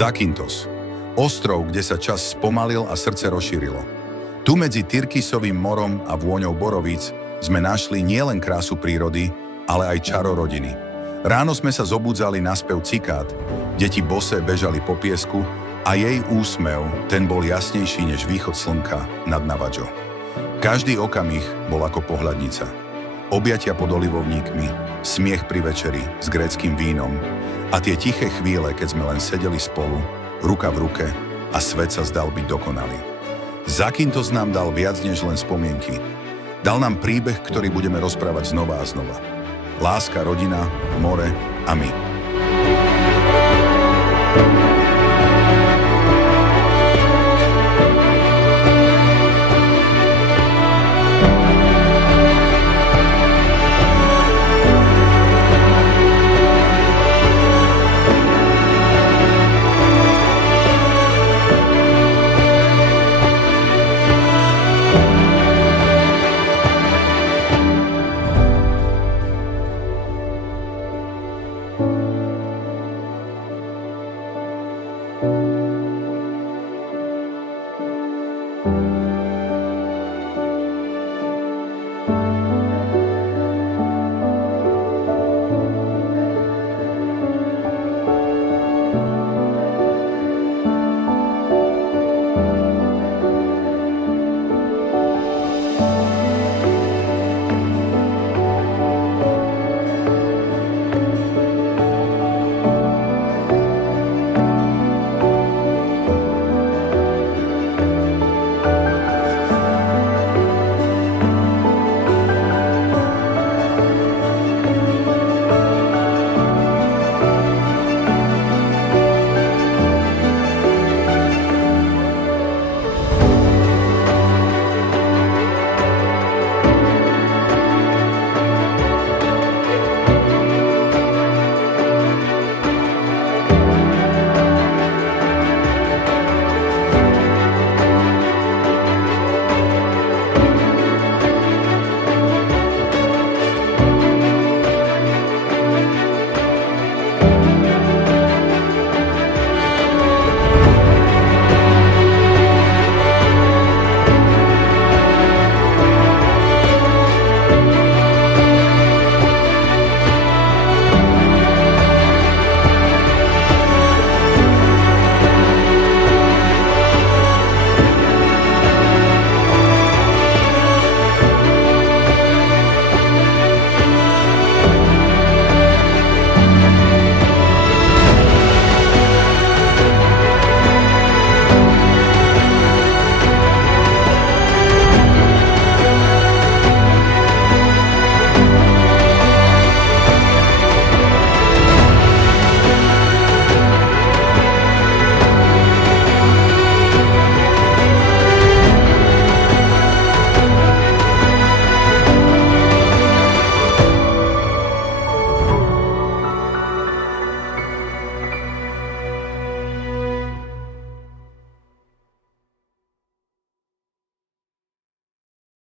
Zakynthos. Ostrov, kde sa čas spomalil a srdce rozšírilo. Tu medzi Tyrkisovým morom a vôňou borovíc sme našli nielen krásu prírody, ale aj čaro rodiny. Ráno sme sa zobudzali na spev cikád, deti bosé bežali po piesku a jej úsmev, ten bol jasnejší než východ slnka nad Navadžo. Každý okamih bol ako pohľadnica. Objatia pod olivovníkmi, smiech pri večeri s gréckym vínom a tie tiché chvíle, keď sme len sedeli spolu, ruka v ruke a svet sa zdal byť dokonalý. Zakynthos nám dal viac než len spomienky. Dal nám príbeh, ktorý budeme rozprávať znova a znova. Láska, rodina, more a my.